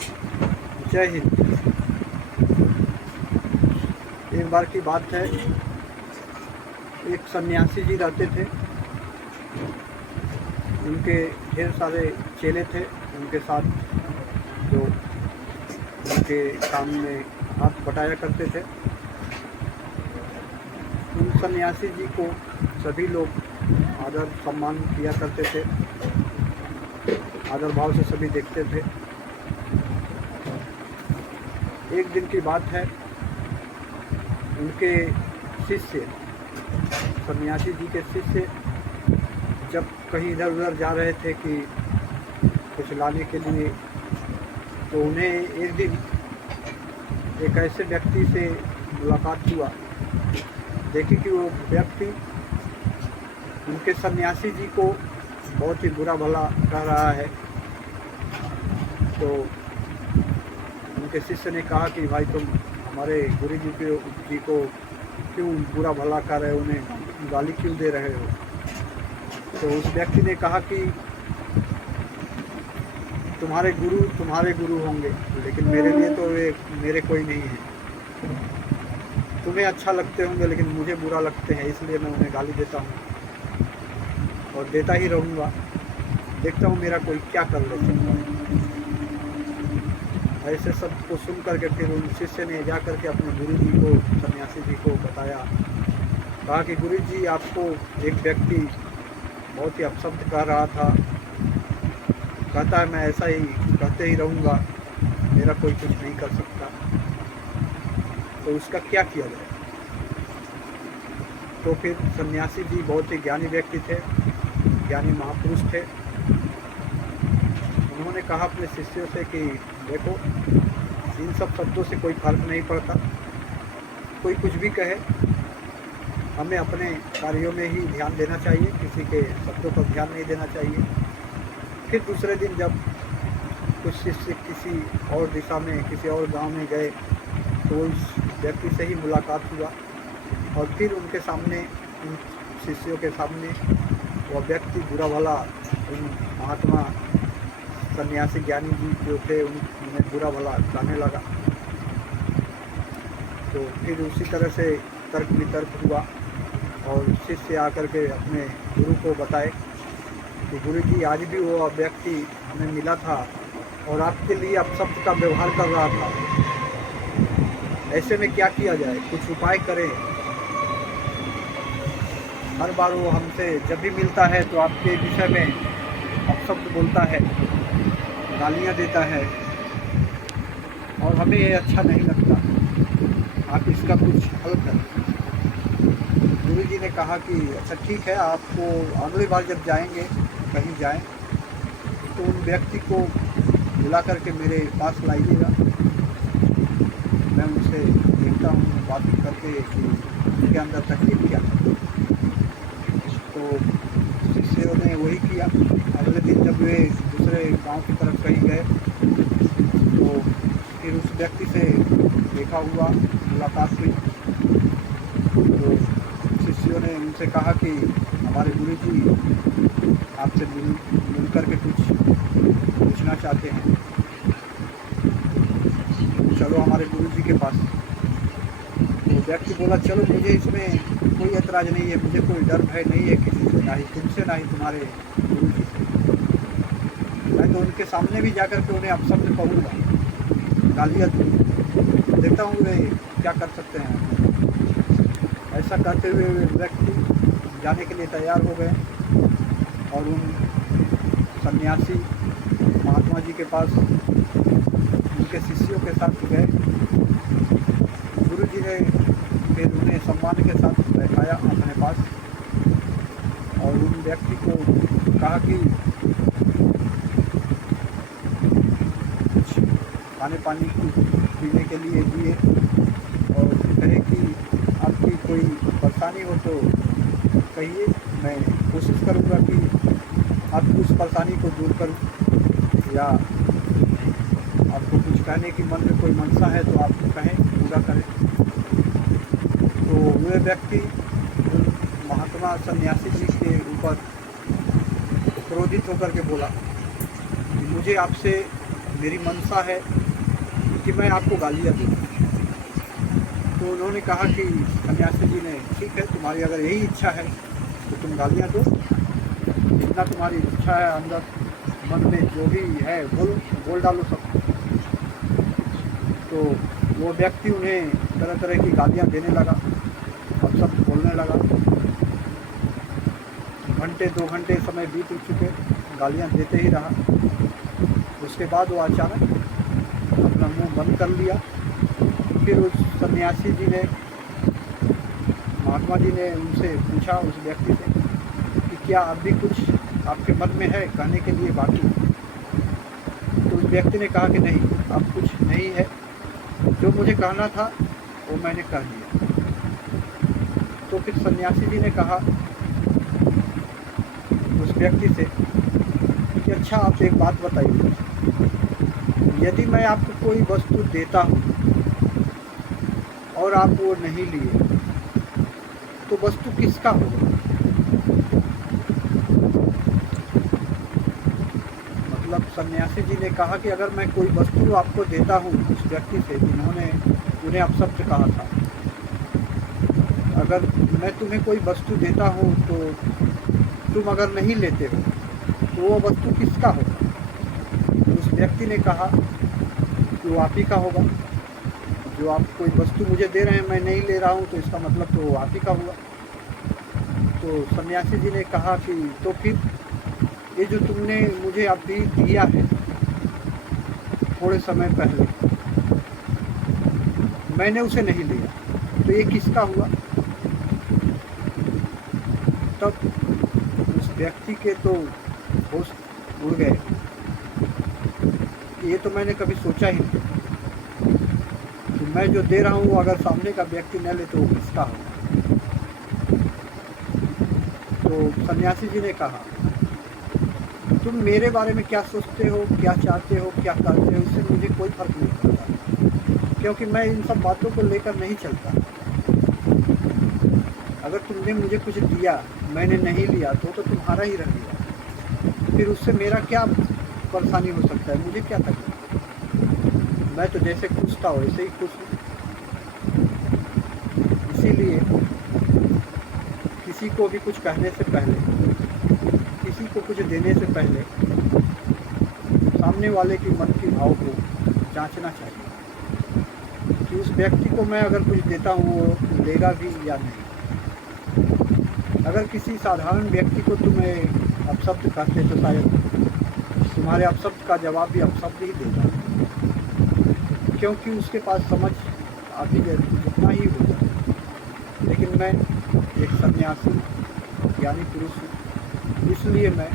जय हिंद। एक बार की बात है, एक सन्यासी जी रहते थे। उनके ढेर सारे चेले थे उनके साथ, जो उनके काम में हाथ बटाया करते थे। उन सन्यासी जी को सभी लोग आदर सम्मान किया करते थे, आदर भाव से सभी देखते थे। एक दिन की बात है, उनके शिष्य, सन्यासी जी के शिष्य जब कहीं इधर उधर जा रहे थे कि कुछ लाने के लिए, तो उन्हें एक दिन एक ऐसे व्यक्ति से मुलाकात हुआ। देखी कि वो व्यक्ति उनके सन्यासी जी को बहुत ही बुरा भला कह रहा है। तो उनके शिष्य ने कहा कि भाई तुम हमारे गुरु जी को क्यों बुरा भला कर रहे हो, उन्हें गाली क्यों दे रहे हो। तो उस व्यक्ति ने कहा कि तुम्हारे गुरु होंगे, लेकिन मेरे लिए तो वे मेरे कोई नहीं है। तुम्हें अच्छा लगते होंगे लेकिन मुझे बुरा लगते हैं, इसलिए मैं उन्हें गाली देता हूँ और देता ही रहूँगा। देखता हूँ मेरा कोई क्या कर ले सकता है। ऐसे सब को सुन करके फिर उन शिष्य ने जा करके अपने गुरु जी को, सन्यासी जी को बताया। कहा कि गुरु जी, आपको एक व्यक्ति बहुत ही अपशब्द कह रहा था, कहता है मैं ऐसा ही कहते ही रहूँगा, मेरा कोई कुछ नहीं कर सकता, तो उसका क्या किया जाए। तो फिर सन्यासी जी बहुत ही ज्ञानी व्यक्ति थे, ज्ञानी महापुरुष थे। उन्होंने कहा अपने शिष्यों से कि देखो, इन सब शब्दों से कोई फर्क नहीं पड़ता, कोई कुछ भी कहे, हमें अपने कार्यों में ही ध्यान देना चाहिए, किसी के शब्दों पर ध्यान नहीं देना चाहिए। फिर दूसरे दिन जब कुछ शिष्य किसी और दिशा में, किसी और गांव में गए, तो उस व्यक्ति से ही मुलाकात हुआ और फिर उनके सामने, उन शिष्यों के सामने वह व्यक्ति बुरा भला उन महात्मा सन्यासी ज्ञानी जी जो थे उन्हें बुरा भला कहने लगा। तो फिर उसी तरह से तर्क वितर्क हुआ और शिष्य आकर के अपने गुरु को बताए कि गुरु जी, आज भी वो व्यक्ति हमें मिला था और आपके लिए अपशब्द का व्यवहार कर रहा था, ऐसे में क्या किया जाए, कुछ उपाय करें। हर बार वो हमसे जब भी मिलता है तो आपके विषय में अपशब्द बोलता है, गालियाँ देता है और हमें ये अच्छा नहीं लगता, आप इसका कुछ हल करें। गुरु जी ने कहा कि अच्छा ठीक है, आपको अगली बार जब जाएंगे, कहीं जाएं, तो उन व्यक्ति को बुला करके मेरे पास लाइएगा, मैं उनसे देखता हूँ बात करके कि उनके अंदर तकलीफ क्या है। तो शिष्यों ने वही किया। अगले दिन जब वे दूसरे गांव की तरफ कहीं गए, तो फिर उस व्यक्ति से देखा हुआ, मुलाकात हुई। तो शिष्यों ने उनसे कहा कि हमारे गुरु जी आपसे मिल करके कुछ पूछना चाहते हैं, चलो हमारे गुरु जी के पास। तो व्यक्ति बोला, चलो, मुझे इसमें कोई ऐतराज़ नहीं है, मुझे कोई डर भय नहीं है किसी से, ना ही तुमसे, ना ही तुम्हारे गुरु जी से। मैं तो उनके सामने भी जाकर के उन्हें अपशब्द कहूँगा, गालियाँ दूँगा, देखता हूँ वे क्या कर सकते हैं। ऐसा कहते हुए व्यक्ति जाने के लिए तैयार हो गए और उन सन्यासी महात्मा जी के पास उनके शिष्यों के साथ गए। गुरु जी ने फिर उन्हें सम्मान के साथ बैठाया अपने पास और उन व्यक्ति को कहा कि कुछ खाने पानी पीने के लिए दिए और कहे कि आपकी कोई परेशानी हो तो कहिए, मैं कोशिश करूँगा कि आपकी उस परेशानी को दूर करूँ, या आपको कुछ कहने की मन में कोई मनसा है तो आप कहें, पूरा करें। तो वे व्यक्ति महात्मा सन्यासी जी के ऊपर क्रोधित होकर के बोला कि मुझे आपसे मेरी मंशा है कि मैं आपको गालियाँ दूँ। तो उन्होंने कहा कि सन्यासी जी ने, ठीक है, तुम्हारी अगर यही इच्छा है तो तुम गालियाँ दो, जितना तुम्हारी इच्छा है अंदर मन में जो भी है बोल डालो सब। तो वो व्यक्ति उन्हें तरह तरह की गालियाँ देने लगा, अब सब बोलने लगा। घंटे 2 घंटे समय बीत चुके, गालियाँ देते ही रहा। उसके बाद वो अचानक अपना मुंह बंद कर लिया। फिर उस सन्यासी जी ने, महात्मा जी ने उनसे पूछा, उस व्यक्ति से, कि क्या अभी कुछ आपके मन में है कहने के लिए बाकी? तो उस व्यक्ति ने कहा कि नहीं, अब कुछ नहीं है, जो मुझे कहना था वो मैंने कह दिया। तो फिर सन्यासी जी ने कहा उस व्यक्ति से कि अच्छा, आप एक बात बताइए, यदि मैं आपको कोई वस्तु देता हूँ और आप वो नहीं लिए तो वस्तु किसका होगा? मतलब सन्यासी जी ने कहा कि अगर मैं कोई वस्तु आपको देता हूँ, उस व्यक्ति से जिन्होंने उन्हें अपशब्द कहा था, अगर मैं तुम्हें कोई वस्तु देता हूँ तो तुम अगर नहीं लेते हो तो वो वस्तु किसका होगा? तो उस व्यक्ति ने कहा कि वो आप ही का होगा। जो आप कोई वस्तु मुझे दे रहे हैं, मैं नहीं ले रहा हूँ, तो इसका मतलब तो वो आप ही का हुआ। तो सन्यासी जी ने कहा कि तो फिर ये जो तुमने मुझे अभी दिया है थोड़े समय पहले, मैंने उसे नहीं लिया, तो ये किसका हुआ? तब उस व्यक्ति के तो होश उड़ गए। ये तो मैंने कभी सोचा ही नहीं कि मैं जो दे रहा हूँ अगर सामने का व्यक्ति न ले तो वो किसका हो। तो सन्यासी जी ने कहा, तुम मेरे बारे में क्या सोचते हो, क्या चाहते हो, क्या करते हो, इससे मुझे कोई फर्क नहीं पड़ता, क्योंकि मैं इन सब बातों को लेकर नहीं चलता। अगर तुमने मुझे कुछ दिया, मैंने नहीं लिया, तो तुम्हारा ही रह गया। फिर उससे मेरा क्या परेशानी हो सकता है, मुझे क्या तकलीफ? मैं तो जैसे खुश था वैसे ही खुश हूँ। इसीलिए किसी को भी कुछ कहने से पहले, किसी को कुछ देने से पहले सामने वाले की मन की भाव को जांचना चाहिए कि उस व्यक्ति को मैं अगर कुछ देता हूँ वो लेगा भी या नहीं। अगर किसी साधारण व्यक्ति को तुम्हें अपशब्द कहते तो शायद तुम्हारे अपशब्द का जवाब भी अपशब्द ही देगा, क्योंकि उसके पास समझ आधी जितना ही होता है। लेकिन मैं एक सन्यासी ज्ञानी पुरुष हूँ, इसलिए मैं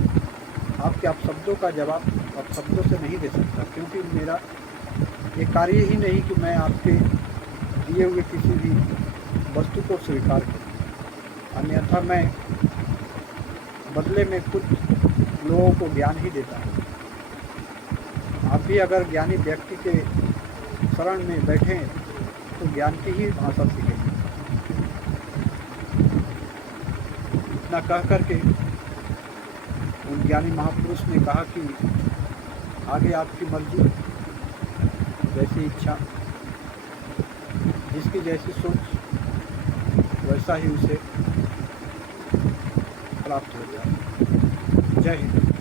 आपके अपशब्दों का जवाब अपशब्दों से नहीं दे सकता, क्योंकि मेरा ये कार्य ही नहीं कि मैं आपके दिए हुए किसी भी वस्तु को स्वीकार करूँ। अन्यथा मैं बदले में कुछ लोगों को ज्ञान ही देता हूँ। आप भी अगर ज्ञानी व्यक्ति के शरण में बैठें तो ज्ञान की ही भाषा सीखेंगे। इतना कह करके उन ज्ञानी महापुरुष ने कहा कि आगे आपकी मर्जी, जैसी इच्छा, जिसकी जैसी सोच, वैसा ही उसे प्राप्त हो जाए। जय हिंद।